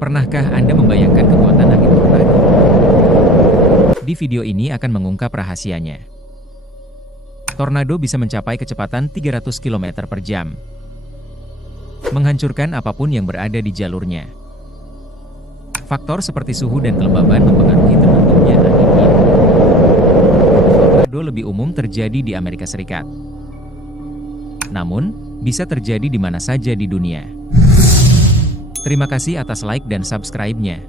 Pernahkah Anda membayangkan kekuatan angin tornado? Di video ini akan mengungkap rahasianya. Tornado bisa mencapai kecepatan 300 km per jam, menghancurkan apapun yang berada di jalurnya. Faktor seperti suhu dan kelembaban mempengaruhi terbentuknya angin ini. Tornado lebih umum terjadi di Amerika Serikat, namun bisa terjadi di mana saja di dunia. Terima kasih atas like dan subscribe-nya.